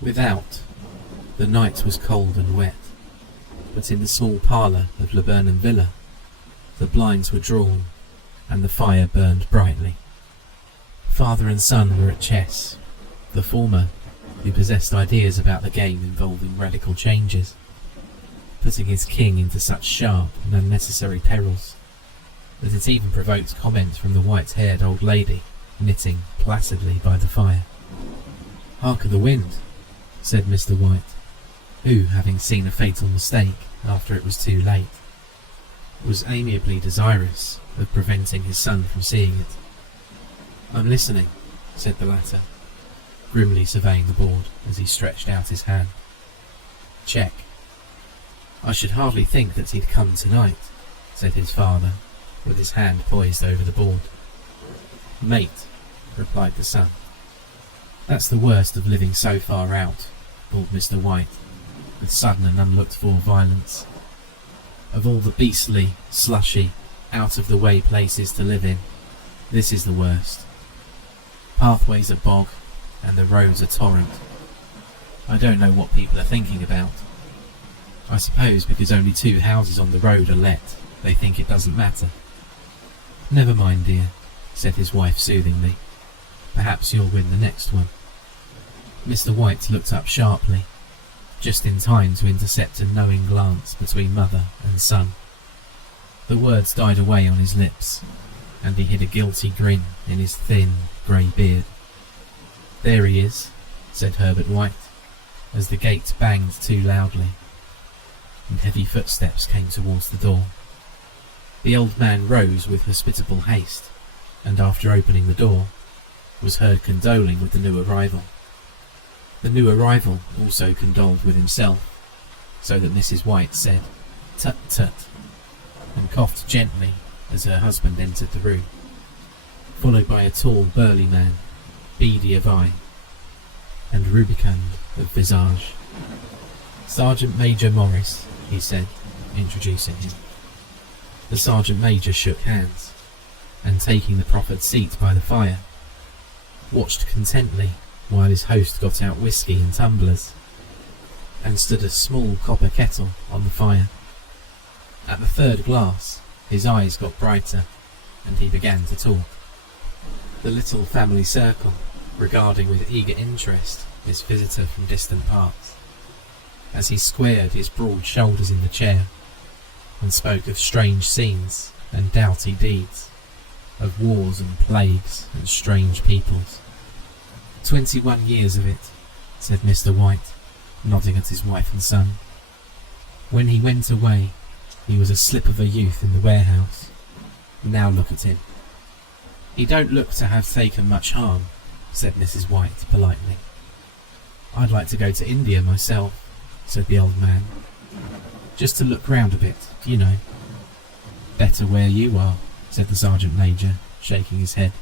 Without, the night was cold and wet, but in the small parlour of Laburnum Villa, the blinds were drawn and the fire burned brightly. Father and son were at chess, the former who possessed ideas about the game involving radical changes, putting his king into such sharp and unnecessary perils that it even provoked comment from the white-haired old lady knitting placidly by the fire. "Hark at the wind," said Mr. White, who, having seen a fatal mistake after it was too late, was amiably desirous of preventing his son from seeing it. "I'm listening," said the latter, grimly surveying the board as he stretched out his hand. "Check." "I should hardly think that he'd come tonight," said his father, with his hand poised over the board. "Mate," replied the son. "That's the worst of living so far out," bawled Mr. White, with sudden and unlooked-for violence. "Of all the beastly, slushy, out-of-the-way places to live in, this is the worst. Pathways are bog, and the roads are torrent. I don't know what people are thinking about. I suppose because only 2 houses on the road are let, they think it doesn't matter." "Never mind, dear," said his wife soothingly. "Perhaps you'll win the next one." Mr. White looked up sharply, just in time to intercept a knowing glance between mother and son. The words died away on his lips, and he hid a guilty grin in his thin, grey beard. "There he is," said Herbert White, as the gate banged too loudly, and heavy footsteps came towards the door. The old man rose with hospitable haste, and after opening the door, was heard condoling with the new arrival. The new arrival also condoled with himself, so that Mrs. White said, "Tut, tut," and coughed gently as her husband entered the room, followed by a tall, burly man, beady of eye and rubicund of visage. "Sergeant Major Morris," he said, introducing him. The Sergeant Major shook hands, and taking the proffered seat by the fire, watched contentedly while his host got out whisky and tumblers, and stood a small copper kettle on the fire. At the 3rd glass, his eyes got brighter, and he began to talk. The little family circle regarding with eager interest his visitor from distant parts, as he squared his broad shoulders in the chair, and spoke of strange scenes and doughty deeds, of wars and plagues and strange peoples. 21 years of it," said Mr. White, nodding at his wife and son. "When he went away, he was a slip of a youth in the warehouse. Now look at him." "He don't look to have taken much harm," said Mrs. White politely. "I'd like to go to India myself," said the old man. "Just to look round a bit, you know." "Better where you are," said the Sergeant Major, shaking his head.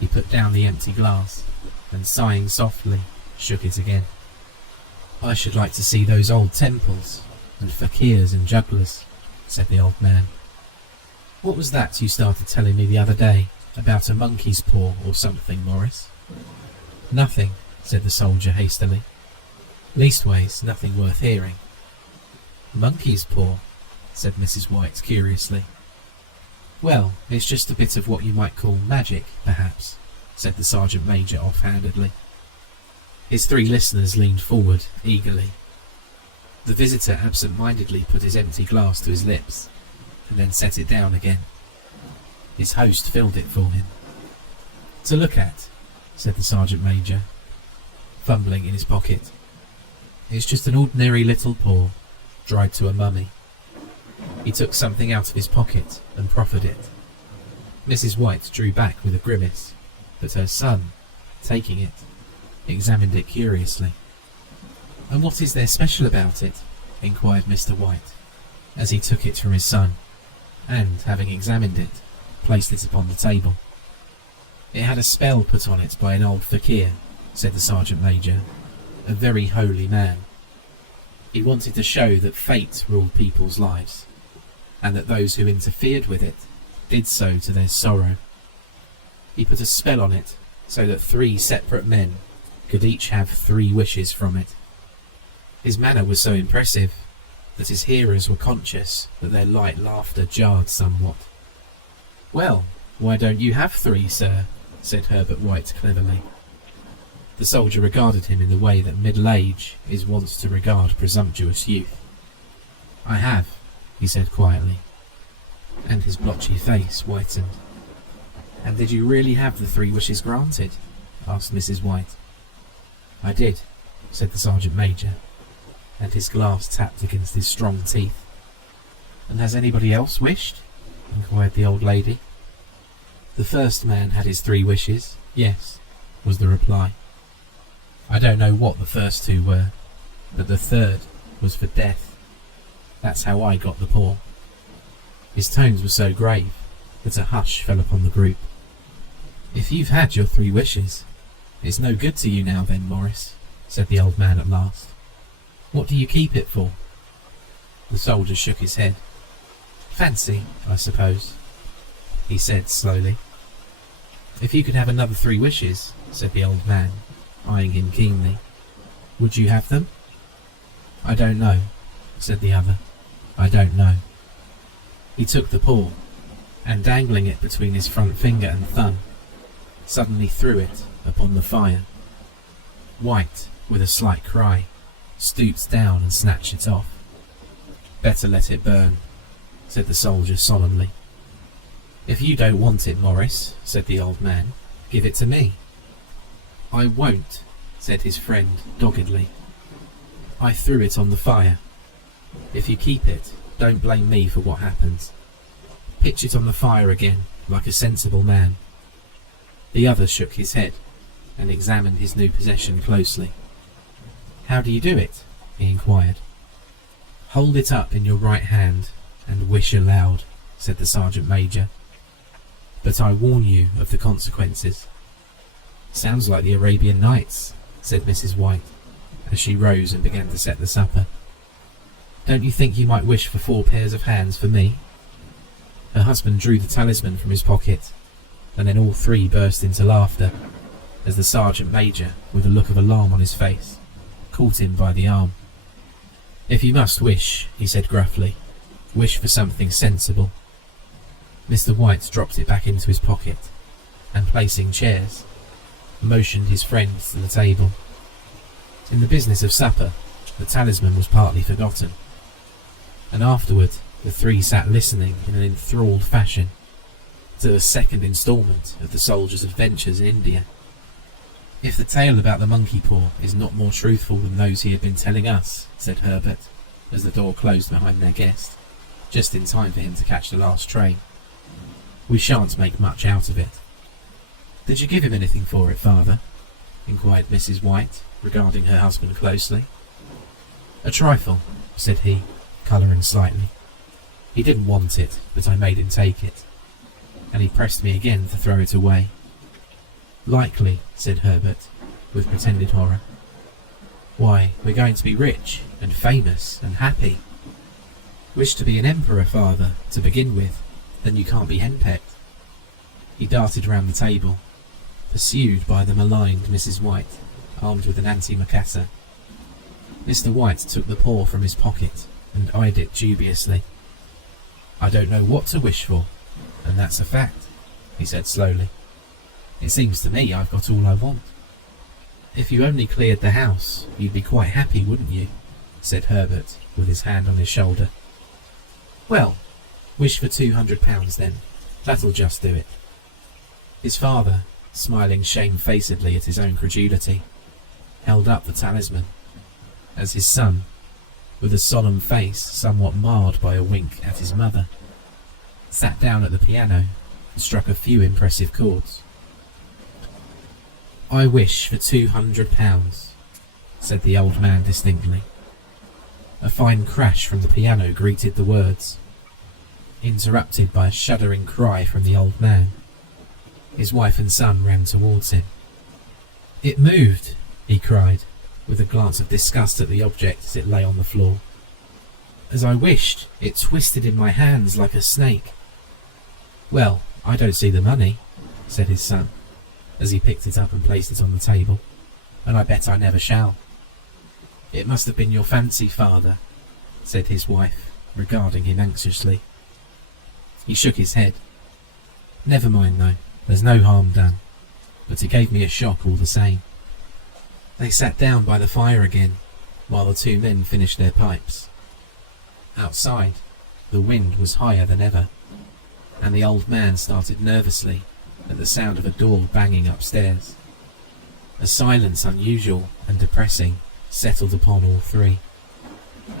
He put down the empty glass, and sighing softly, shook it again. "I should like to see those old temples, and fakirs and jugglers," said the old man. "What was that you started telling me the other day, about a monkey's paw or something, Morris?" "Nothing," said the soldier hastily. "Leastways, nothing worth hearing." "Monkey's paw?" said Mrs. White curiously. "Well, it's just a bit of what you might call magic, perhaps," said the Sergeant Major offhandedly. His 3 listeners leaned forward eagerly. The visitor absent-mindedly put his empty glass to his lips, and then set it down again. His host filled it for him. "To look at," said the Sergeant Major, fumbling in his pocket. "It's just an ordinary little paw, dried to a mummy." He took something out of his pocket and proffered it. Mrs. White drew back with a grimace, but her son, taking it, examined it curiously. "And what is there special about it?" inquired Mr. White, as he took it from his son, and, having examined it, placed it upon the table. "It had a spell put on it by an old fakir," said the Sergeant Major, "a very holy man. He wanted to show that fate ruled people's lives, and that those who interfered with it did so to their sorrow. He put a spell on it so that 3 separate men could each have 3 wishes from it. His manner was so impressive that his hearers were conscious that their light laughter jarred somewhat. "Well, why don't you have 3, sir?" said Herbert White cleverly. The soldier regarded him in the way that middle age is wont to regard presumptuous youth. "I have," he said quietly, and his blotchy face whitened. "And did you really have the 3 wishes granted?" asked Mrs. White. "I did," said the sergeant major, and his glass tapped against his strong teeth. "And has anybody else wished?" inquired the old lady. "The first man had his 3 wishes, yes," was the reply. "I don't know what the first 2 were, but the 3rd was for death. That's how I got the paw." His tones were so grave that a hush fell upon the group. "If you've had your 3 wishes, it's no good to you now then, Morris," said the old man at last. "What do you keep it for?" The soldier shook his head. "Fancy, I suppose," he said slowly. "If you could have another 3 wishes," said the old man, eyeing him keenly, "would you have them?" "I don't know," said the other. "I don't know." He took the paw, and dangling it between his front finger and thumb, suddenly threw it upon the fire. White, with a slight cry, stooped down and snatched it off. "Better let it burn," said the soldier solemnly. "If you don't want it, Morris," said the old man, "give it to me." "I won't," said his friend doggedly. "I threw it on the fire. If you keep it, don't blame me for what happens. Pitch it on the fire again, like a sensible man." The other shook his head and examined his new possession closely. "How do you do it?" he inquired. "Hold it up in your right hand and wish aloud," said the sergeant major. "But I warn you of the consequences." "Sounds like the Arabian Nights," said Mrs. White, as she rose and began to set the supper. "Don't you think you might wish for 4 pairs of hands for me?" Her husband drew the talisman from his pocket, and then all 3 burst into laughter, as the sergeant major, with a look of alarm on his face, caught him by the arm. "If you must wish," he said gruffly, "wish for something sensible." Mr. White dropped it back into his pocket, and placing chairs, motioned his friends to the table. In the business of supper, the talisman was partly forgotten, and afterward the 3 sat listening in an enthralled fashion to the 2nd instalment of the soldier's adventures in India. "If the tale about the monkey paw is not more truthful than those he had been telling us," said Herbert, as the door closed behind their guest, just in time for him to catch the last train, "we shan't make much out of it." "Did you give him anything for it, father?" inquired Mrs. White, regarding her husband closely. "A trifle," said he, colouring slightly. "He didn't want it, but I made him take it, and he pressed me again to throw it away." "Likely," said Herbert, with pretended horror. "Why, we're going to be rich, and famous, and happy." "Wish to be an emperor, father, to begin with, then you can't be henpecked." He darted round the table, pursued by the maligned Mrs. White, armed with an antimacassar. Mr. White took the paw from his pocket and eyed it dubiously. "I don't know what to wish for, and that's a fact," he said slowly. "It seems to me I've got all I want." "If you only cleared the house, you'd be quite happy, wouldn't you?" said Herbert, with his hand on his shoulder. "Well, wish for £200 then. That'll just do it." His father, smiling shamefacedly at his own credulity, held up the talisman, as his son, with a solemn face somewhat marred by a wink at his mother, sat down at the piano and struck a few impressive chords. "I wish for £200, said the old man distinctly. A fine crash from the piano greeted the words, interrupted by a shuddering cry from the old man. His wife and son ran towards him. "It moved," he cried, with a glance of disgust at the object as it lay on the floor. "As I wished, it twisted in my hands like a snake." "Well, I don't see the money," said his son, as he picked it up and placed it on the table. and I bet I never shall." "It must have been your fancy, father," said his wife, regarding him anxiously. He shook his head. "Never mind though, there's no harm done, but it gave me a shock all the same." They sat down by the fire again, while the two men finished their pipes. Outside, the wind was higher than ever, and the old man started nervously at the sound of a door banging upstairs. A silence unusual and depressing settled upon all three,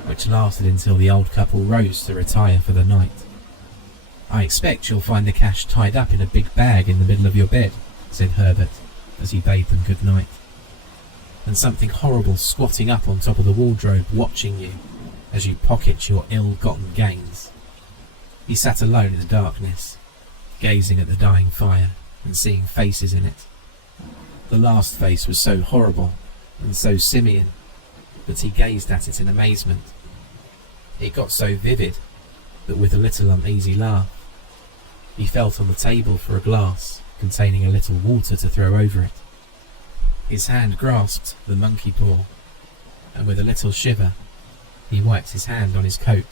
which lasted until the old couple rose to retire for the night. "I expect you'll find the cash tied up in a big bag in the middle of your bed," said Herbert, as he bade them good night. "And something horrible squatting up on top of the wardrobe watching you as you pocket your ill-gotten gains." He sat alone in the darkness, gazing at the dying fire and seeing faces in it. The last face was so horrible and so simian that he gazed at it in amazement. It got so vivid that with a little uneasy laugh, he felt on the table for a glass containing a little water to throw over it. His hand grasped the monkey paw, and with a little shiver, he wiped his hand on his coat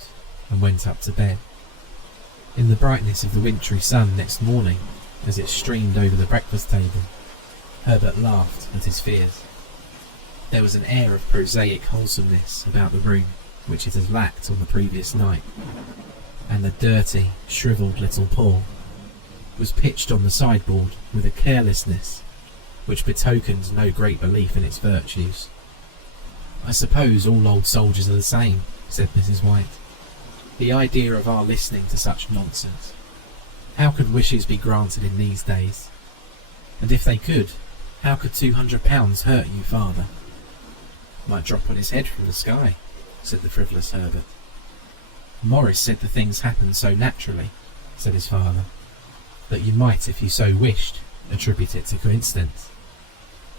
and went up to bed. In the brightness of the wintry sun next morning, as it streamed over the breakfast table, Herbert laughed at his fears. There was an air of prosaic wholesomeness about the room which it had lacked on the previous night, and the dirty, shriveled little paw was pitched on the sideboard with a carelessness which betokened no great belief in its virtues. "I suppose all old soldiers are the same," said Mrs. White. "The idea of our listening to such nonsense. How could wishes be granted in these days? And if they could, how could £200 hurt you, father?" "Might drop on his head from the sky," said the frivolous Herbert. "Morris said the things happened so naturally," said his father, "that you might, if you so wished, attribute it to coincidence."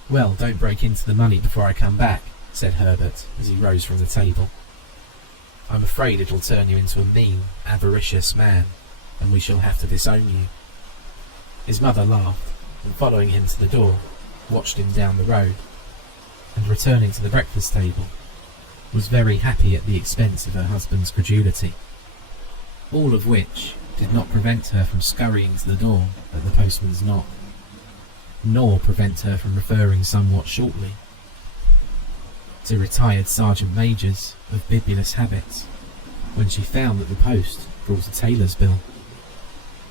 "Well, don't break into the money before I come back," said Herbert, as he rose from the table. "I'm afraid it'll turn you into a mean, avaricious man, and we shall have to disown you." His mother laughed, and following him to the door, watched him down the road, and returning to the breakfast table, was very happy at the expense of her husband's credulity, all of which did not prevent her from scurrying to the door at the postman's knock, nor prevent her from referring somewhat shortly to retired sergeant majors of bibulous habits when she found that the post brought a tailor's bill.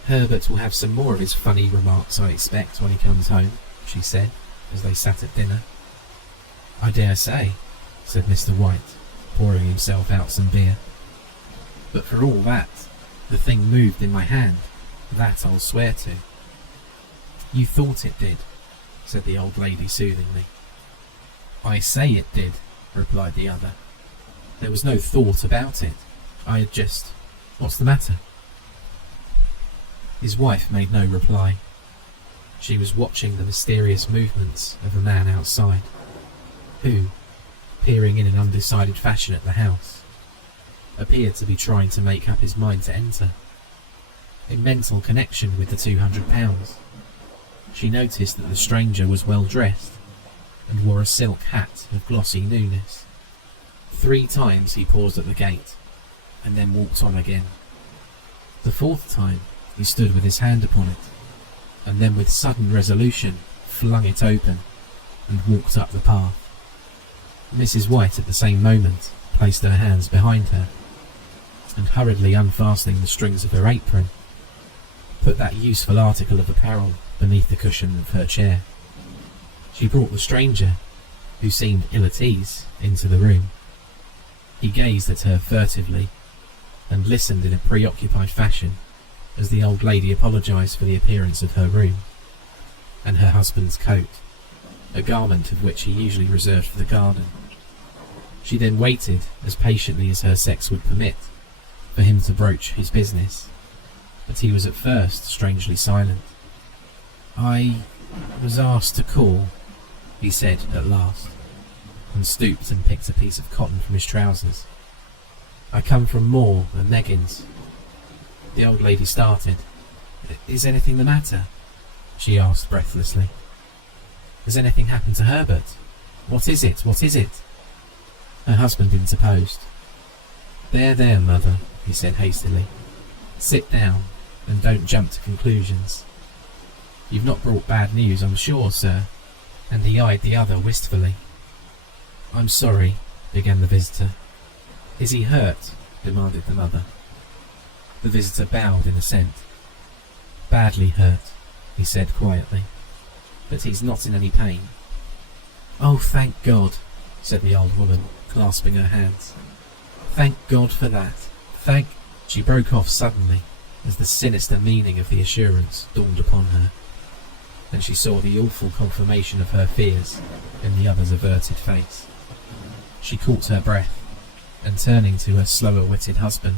"Herbert will have some more of his funny remarks, I expect, when he comes home," she said, as they sat at dinner. "I dare say," said Mr. White, pouring himself out some beer. "But for all that, the thing moved in my hand, that I'll swear to." "You thought it did," said the old lady soothingly. "I say it did," replied the other. "There was no thought about it. I had just... What's the matter?" His wife made no reply. She was watching the mysterious movements of a man outside, who, peering in an undecided fashion at the house, appeared to be trying to make up his mind to enter. In mental connection with the £200, she noticed that the stranger was well dressed and wore a silk hat of glossy newness. 3 times he paused at the gate and then walked on again. The 4th time he stood with his hand upon it, and then with sudden resolution flung it open and walked up the path. Mrs. White at the same moment placed her hands behind her, and hurriedly unfastening the strings of her apron, put that useful article of apparel beneath the cushion of her chair. She brought the stranger, who seemed ill at ease, into the room. He gazed at her furtively, and listened in a preoccupied fashion as the old lady apologised for the appearance of her room, and her husband's coat, a garment of which he usually reserved for the garden. She then waited, as patiently as her sex would permit, for him to broach his business, but he was at first strangely silent. "I was asked to call," he said at last, and stooped and picked a piece of cotton from his trousers. "I come from Moore and Meggins." The old lady started. "Is anything the matter?" she asked breathlessly. "Has anything happened to Herbert?" What is it? What is it? Her husband interposed. There, mother, he said hastily. Sit down, and don't jump to conclusions. You've not brought bad news, I'm sure, sir, and he eyed the other wistfully. I'm sorry, began the visitor. Is he hurt? Demanded the mother. The visitor bowed in assent. Badly hurt, he said quietly, but he's not in any pain. Oh, thank God, said the old woman, clasping her hands. Thank God for that. She broke off suddenly as the sinister meaning of the assurance dawned upon her, and she saw the awful confirmation of her fears in the other's averted face. She caught her breath, and turning to her slower-witted husband,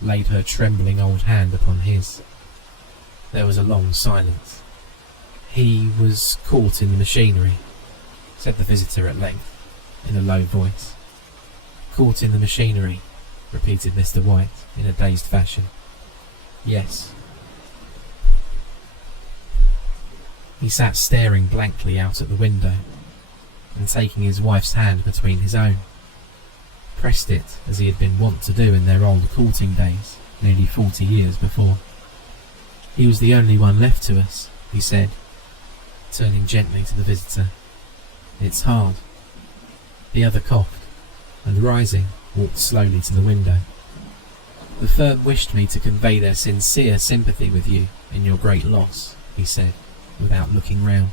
laid her trembling old hand upon his. There was a long silence. He was caught in the machinery, said the visitor at length, in a low voice. Caught in the machinery, repeated Mr. White in a dazed fashion. Yes. He sat staring blankly out at the window, and taking his wife's hand between his own, pressed it as he had been wont to do in their old courting days, nearly 40 years before. He was the only one left to us, he said, turning gently to the visitor. It's hard. The other coughed, and rising, walked slowly to the window. The firm wished me to convey their sincere sympathy with you in your great loss, he said, without looking round.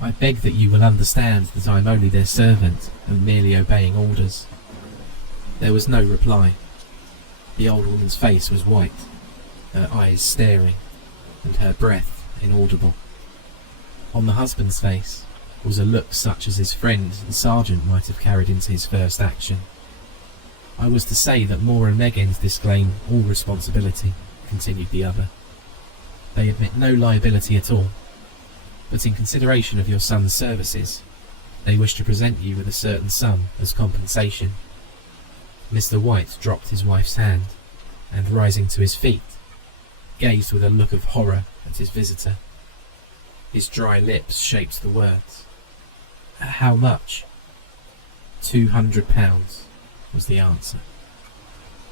I beg that you will understand that I am only their servant and merely obeying orders. There was no reply. The old woman's face was white, her eyes staring, and her breath inaudible. On the husband's face was a look such as his friend the sergeant might have carried into his first action. I was to say that Moore and Meggins disclaim all responsibility, continued the other. They admit no liability at all, but in consideration of your son's services, they wish to present you with a certain sum as compensation. Mr. White dropped his wife's hand, and rising to his feet, gazed with a look of horror at his visitor. His dry lips shaped the words. How much? £200, was the answer.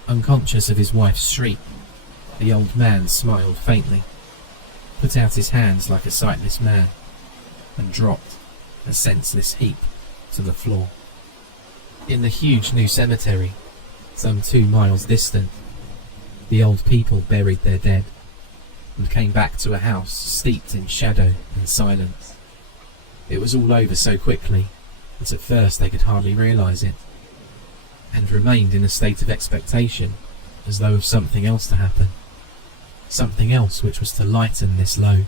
Unconscious of his wife's shriek, the old man smiled faintly, put out his hands like a sightless man, and dropped, a senseless heap, to the floor. In the huge new cemetery, some 2 miles distant, the old people buried their dead, and came back to a house steeped in shadow and silence. It was all over so quickly that at first they could hardly realise it, and remained in a state of expectation, as though of something else to happen. Something else which was to lighten this load,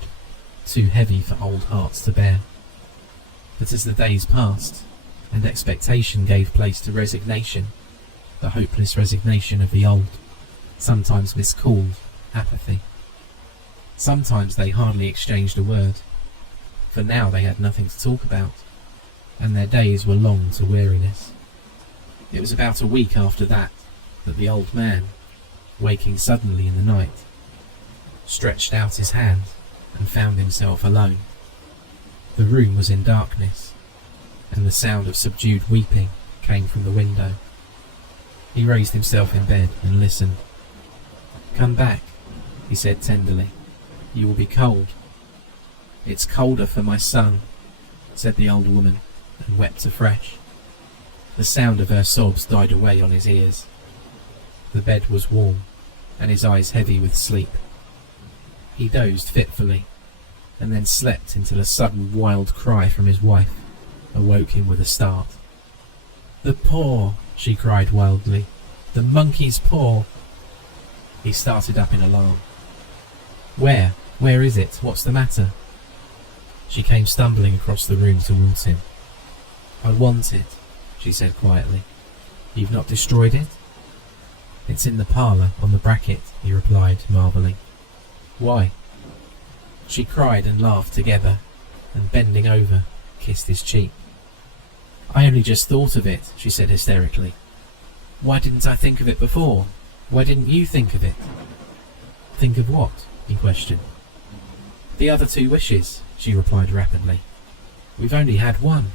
too heavy for old hearts to bear. But as the days passed, and expectation gave place to resignation, the hopeless resignation of the old, sometimes miscalled apathy. Sometimes they hardly exchanged a word, for now they had nothing to talk about, and their days were long to weariness. It was about a week after that the old man, waking suddenly in the night, stretched out his hand and found himself alone. The room was in darkness, and the sound of subdued weeping came from the window. He raised himself in bed and listened. Come back, he said tenderly. You will be cold. It's colder for my son, said the old woman, and wept afresh. The sound of her sobs died away on his ears. The bed was warm, and his eyes heavy with sleep. He dozed fitfully, and then slept until a sudden wild cry from his wife awoke him with a start. The paw, she cried wildly. The monkey's paw. He started up in alarm. Where? Where is it? What's the matter? She came stumbling across the room towards him. I want it, she said quietly. You've not destroyed it? It's in the parlour, on the bracket, he replied, marvelling. Why? She cried and laughed together, and bending over, kissed his cheek. I only just thought of it, she said hysterically. Why didn't I think of it before? Why didn't you think of it? Think of what? He questioned. The other 2 wishes, she replied rapidly. We've only had one.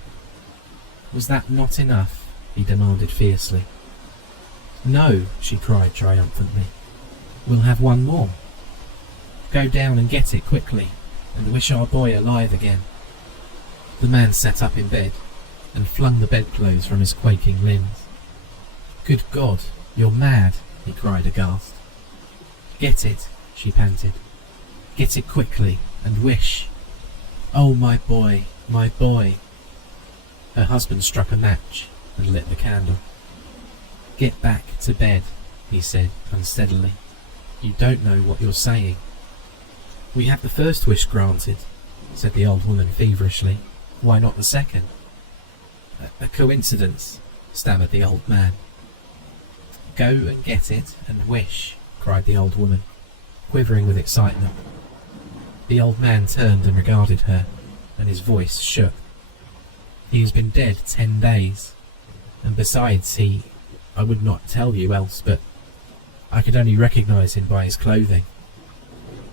Was that not enough? He demanded fiercely. No, she cried triumphantly. We'll have one more. Go down and get it quickly, and wish our boy alive again. The man sat up in bed and flung the bedclothes from his quaking limbs. Good God, you're mad, he cried aghast. Get it, she panted. Get it quickly, and wish. Oh, my boy, my boy. Her husband struck a match and lit the candle. Get back to bed, he said unsteadily. You don't know what you're saying. We have the first wish granted, said the old woman feverishly. Why not the second? A coincidence, stammered the old man. Go and get it and wish, cried the old woman, quivering with excitement. The old man turned and regarded her, and his voice shook. He has been dead 10 days, and besides I would not tell you else, but I could only recognise him by his clothing.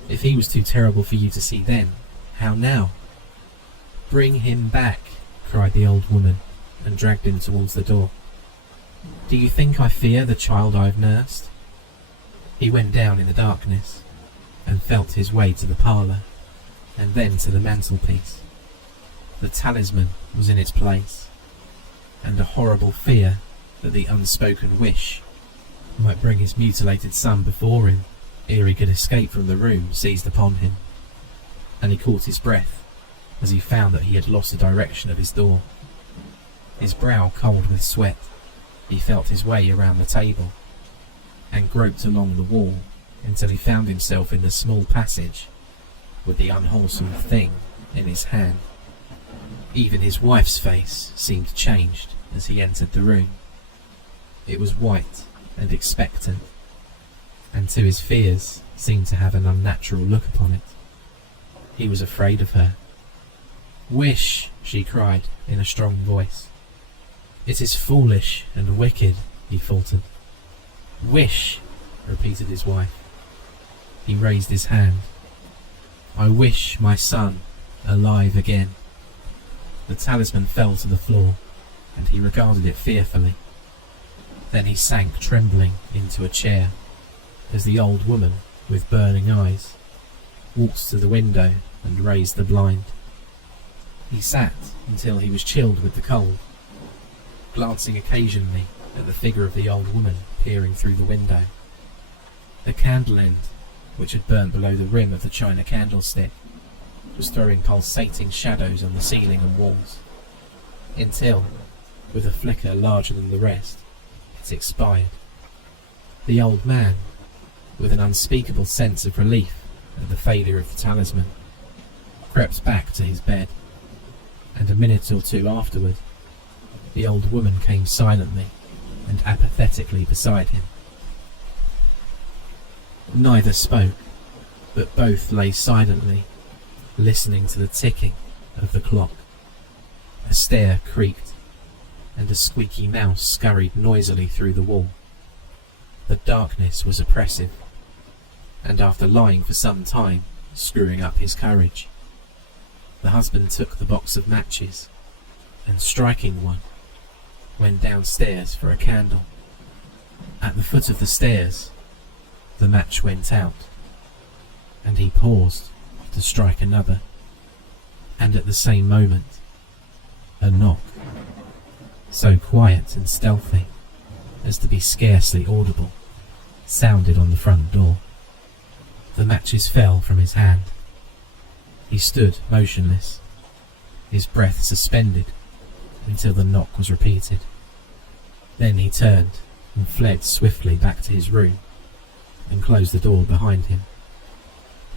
If he was too terrible for you to see then, how now? Bring him back, cried the old woman, and dragged him towards the door. Do you think I fear the child I've nursed? He went down in the darkness, and felt his way to the parlour, and then to the mantelpiece. The talisman was in its place, and a horrible fear that the unspoken wish might bring his mutilated son before him ere he could escape from the room seized upon him, and he caught his breath as he found that he had lost the direction of his door. His brow cold with sweat, he felt his way around the table and groped along the wall until he found himself in the small passage with the unwholesome thing in his hand. Even his wife's face seemed changed as he entered the room. It was white and expectant, and to his fears seemed to have an unnatural look upon it. He was afraid of her. Wish, she cried in a strong voice. It is foolish and wicked, he faltered. Wish, repeated his wife. He raised his hand. I wish my son alive again. The talisman fell to the floor, and he regarded it fearfully. Then he sank trembling into a chair, as the old woman, with burning eyes, walked to the window and raised the blind. He sat until he was chilled with the cold, glancing occasionally at the figure of the old woman peering through the window. The candle end, which had burnt below the rim of the china candlestick, was throwing pulsating shadows on the ceiling and walls, until, with a flicker larger than the rest, it expired. The old man, with an unspeakable sense of relief at the failure of the talisman, crept back to his bed, and a minute or two afterward, the old woman came silently and apathetically beside him. Neither spoke, but both lay silently, listening to the ticking of the clock. A stair creaked, and a squeaky mouse scurried noisily through the wall. The darkness was oppressive, and after lying for some time, screwing up his courage, the husband took the box of matches, and striking one, went downstairs for a candle. At the foot of the stairs, the match went out, and he paused to strike another, and at the same moment, a knock, so quiet and stealthy as to be scarcely audible, sounded on the front door. The matches fell from his hand. He stood motionless, his breath suspended until the knock was repeated. Then he turned and fled swiftly back to his room and closed the door behind him.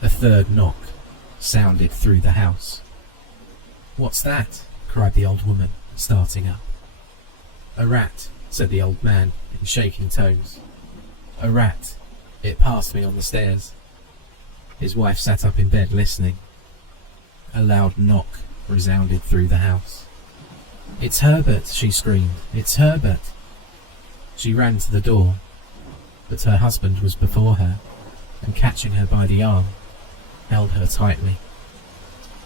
A third knock sounded through the house. What's that? Cried the old woman, starting up. A rat, said the old man in shaking tones. A rat. It passed me on the stairs. His wife sat up in bed listening. A loud knock resounded through the house. It's Herbert, she screamed. It's Herbert. She ran to the door, but her husband was before her, and catching her by the arm, held her tightly.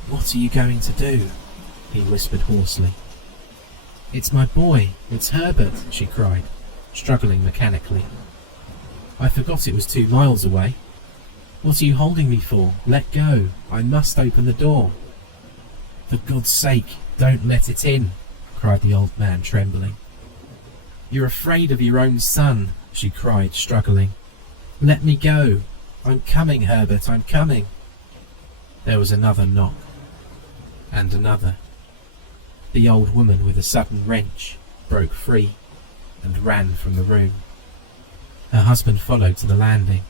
What are you going to do? He whispered hoarsely. It's my boy, it's Herbert, she cried, struggling mechanically. I forgot it was 2 miles away. What are you holding me for? Let go. I must open the door. For God's sake, don't let it in, cried the old man, trembling. You're afraid of your own son, she cried, struggling. Let me go. I'm coming, Herbert, I'm coming. There was another knock. And another. The old woman, with a sudden wrench, broke free and ran from the room. Her husband followed to the landing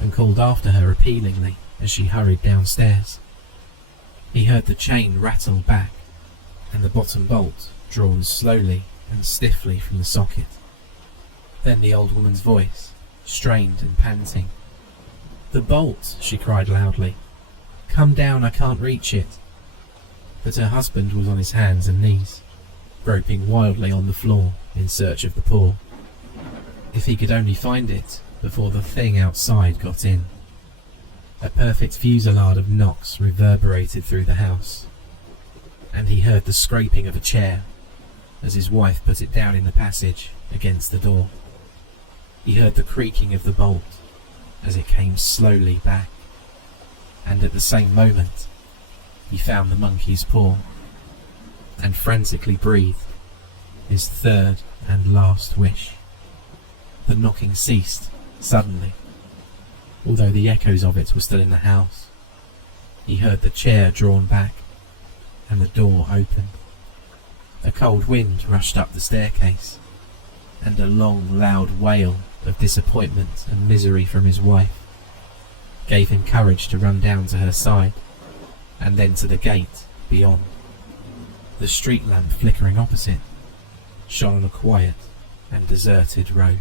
and called after her appealingly as she hurried downstairs. He heard the chain rattle back and the bottom bolt drawn slowly and stiffly from the socket. Then the old woman's voice, strained and panting. The bolt, she cried loudly. Come down, I can't reach it. But her husband was on his hands and knees, groping wildly on the floor in search of the paw. If he could only find it before the thing outside got in. A perfect fusillade of knocks reverberated through the house, and he heard the scraping of a chair as his wife put it down in the passage against the door. He heard the creaking of the bolt as it came slowly back, and at the same moment he found the monkey's paw and frantically breathed his third and last wish. The knocking ceased suddenly, although the echoes of it were still in the house. He heard the chair drawn back and the door open. A cold wind rushed up the staircase, and a long, loud wail of disappointment and misery from his wife gave him courage to run down to her side and then to the gate beyond. The street lamp flickering opposite shone on a quiet and deserted road.